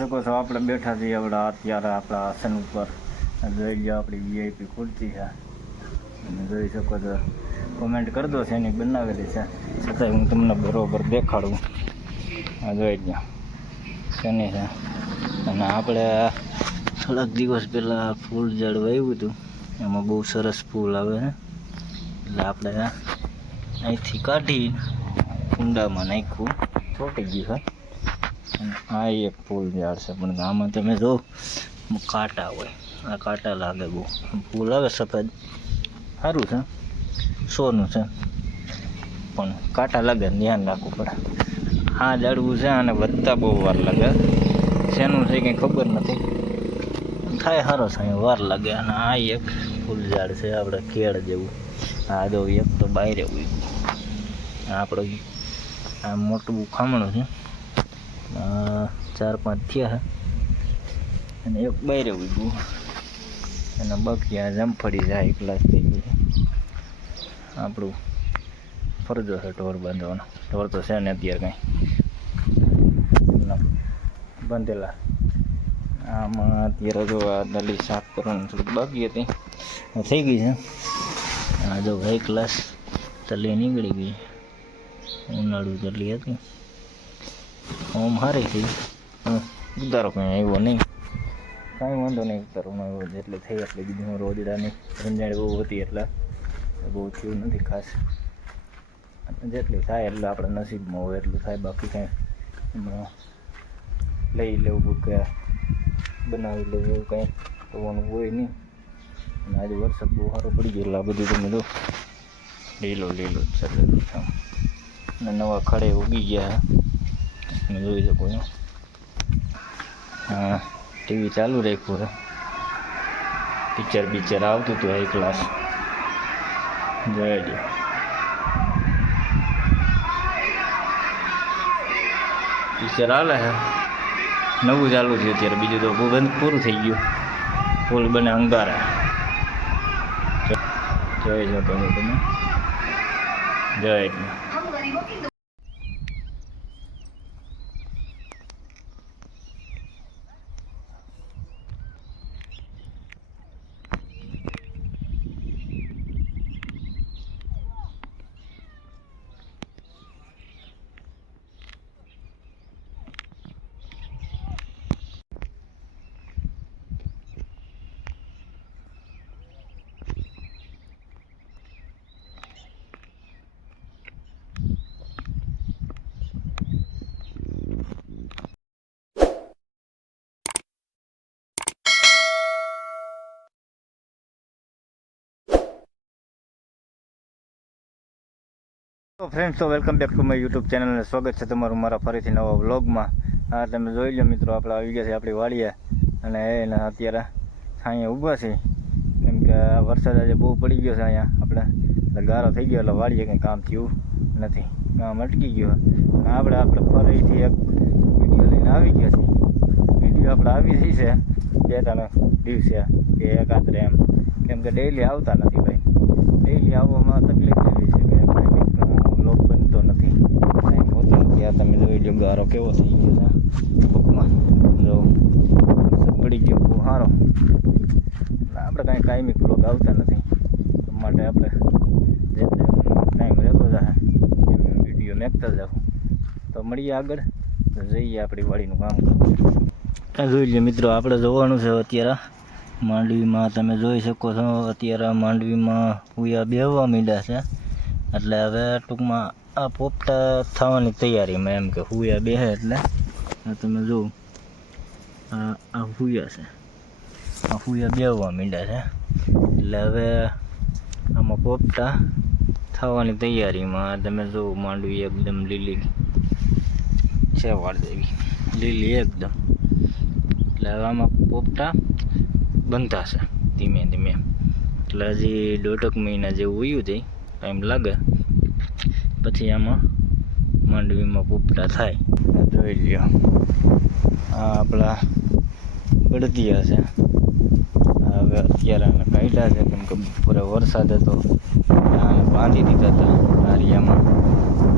આપણે બેઠા છીએ આપણે અત્યારે આપણા આસન ઉપર. જોઈ લો આપણી વીઆઈપી ખુરશી છે. અને જોઈ શકો છો. કોમેન્ટ કરી દો છે, એની બનાવેલી છે. છતાંય હું તમને બરોબર દેખાડું. આ જોઈ લો શેની છે? અને આપણે થોડાક દિવસ પહેલાં ફૂલ ઝાડ વાવ્યું હતું. એમાં બહુ સરસ ફૂલ આવે છે. એટલે આપણે અહીંથી કાઢી, કુંડામાં નાખ્યું. છોટી ગયું છે અને આ એક ફૂલ ઝાડ છે, પણ આમાં તમે જો, કાંટા હોય. આ કાંટા લાગે બહુ. ફૂલ આવે સફેદ. સારું છે. સોનું છે. પણ કાંટા લાગે, ધ્યાન રાખવું પડે. આ ઝાડવું છે આને વધતા બહુ વાર લાગે. શેનું છે કંઈ ખબર નથી. થાય સારો થાય વાર લાગે. અને આ એક ફૂલ ઝાડ છે, આપણે કેળ જેવું. આ જો એક તો બહાર ઉગ્યું આપણો આ મોટું ખામણું છે. ચાર પાંચ થયા અને એક બહાર ઉભું. અને બાકી આ જમફળી જાય ક્લાસ થઈ ગયું આપણું ફરજો છે ઢોર બાંધવાનો. ઢોર તો છે ને અત્યારે કંઈ. બાંધેલા. આમાં અત્યારે જો આ દલી સાફ કરવાનું થોડુંક બાકી હતી. થઈ ગઈ છે. આ જો ભાઈ ક્લાસ તલી નીકળી ગઈ. ઉનાળું તલી હતી. ઓમ હારી થઈ ઉતારો કંઈ આવ્યો નહીં. કાંઈ વાંધો નહીં ઉતારોમાં આવ્યો જેટલે થઈ એટલે બીજું હું રોજડાની રંજાણી બહુ હતી એટલે. બહુ થયું નથી ખાસ. જેટલી થાય એટલે આપણે નસીબમાં હોય એટલું થાય, બાકી કાંઈ લઈ લેવું કે બનાવી લેવું એવું કાંઈ થવાનું હોય નહીં. અને આજે વરસાદ બહુ સારો પડી ગયો એટલે આ બધું તમે જો લીલો લીલો છે. અને નવા ખડે ઉગી ગયા. તમે જોઈ શકો છો. હા, ટીવી ચાલુ રાખ્યું છે. પિક્ચર આવતું હતું હાઈ ક્લાસ પિક્ચર આવે છે. નવું ચાલુ છે અત્યારે. બીજું તો બંધ પૂરું થઈ ગયું. ફૂલ બને અંગારા જોઈ શકો તમે. જોઈ તો ફ્રેન્ડ્સ તો welcome back to my YouTube ચેનલને સ્વાગત છે તમારું મારા ફરીથી નવા વ્લોગમાં હા, તમે જોઈ લો મિત્રો, આપણે આવી ગયા છે આપણી વાડીએ અને એને અત્યારે અહીંયા ઊભા છે કેમ કે આ વરસાદ આજે બહુ પડી ગયો છે અહીંયા. આપણે એટલે ગારો થઈ ગયો, એટલે વાડીએ કંઈ કામ થયું નથી. કામ અટકી ગયું અને આપણે આપણે ફરીથી એક વીડિયો લઈને આવી ગયા છીએ. વીડિયો આપણે આવી રહી છે બે ત્રણ દિવસે કે એકાદરે એમ. કેમ કે ડેઈલી આવતા નથી ભાઈ. ડેઈલી આવવામાં તકલીફ એવી છે કે કાંઈ લોક બનતો નથી કાંઈ આ તમે જોઈ લો ગારો કેવો થઈ ગયો છે. ટૂંકમાં જો પડી ગયો બહુ સારો આપણે કાંઈ કાયમી બ્લોગ આવતા નથી. માટે આપણે જે ટાઈમ રહેતો જાય એમ વીડિયો મેકતા જાવ તો મળીએ આગળ. જઈએ આપણી વાડીનું કામ જોઈ લો મિત્રો, આપણે જોવાનું છે અત્યારે માંડવીમાં. તમે જોઈ શકો છો, અત્યારે માંડવીમાં ઉયા બેહવા મીડા છે. એટલે હવે ટૂંકમાં આ પોપટા થવાની તૈયારીમાં એમ કે હુયા બેહે એટલે. આ તમે જુઓ. આ આ હુયા છે. આ હુયા બેહવા માંડ્યા છે. એટલે હવે આમાં પોપટા થવાની તૈયારીમાં તમે જુઓ, માંડવી એકદમ લીલી છે વાળ લીલી એકદમ. એટલે હવે આમાં પોપટા છે ધીમે ધીમે. એટલે હજી દોઢક મહિના જેવું ઉયું જાય ટાઈમ લાગે. પછી આમાં માંડવીમાં પોપટા થાય. જોઈ લ્યો. આ આપણા બળદિયા છે. હવે અત્યારે અમે કાઢ્યા છે, કેમ કે પૂરો વરસાદ હતો. બાંધી દીધા હતા નારિયામાં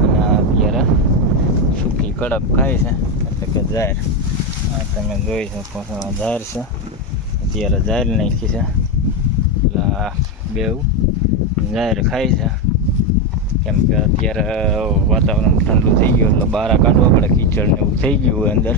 અને આ અત્યારે સૂકી કડક ખાય છે, એટલે કે ઝાર આ તમે જોઈ શકો છો ઝાર છે. અત્યારે ઝાર નાખી છે. એટલે આ બેવ ઝાર ખાય છે. કેમ કે અત્યારે, વાતાવરણ ઠંડુ થઈ ગયું, એટલે બહાર કાઢવા પડે કીચડ ને એવું થઈ ગયું અંદર.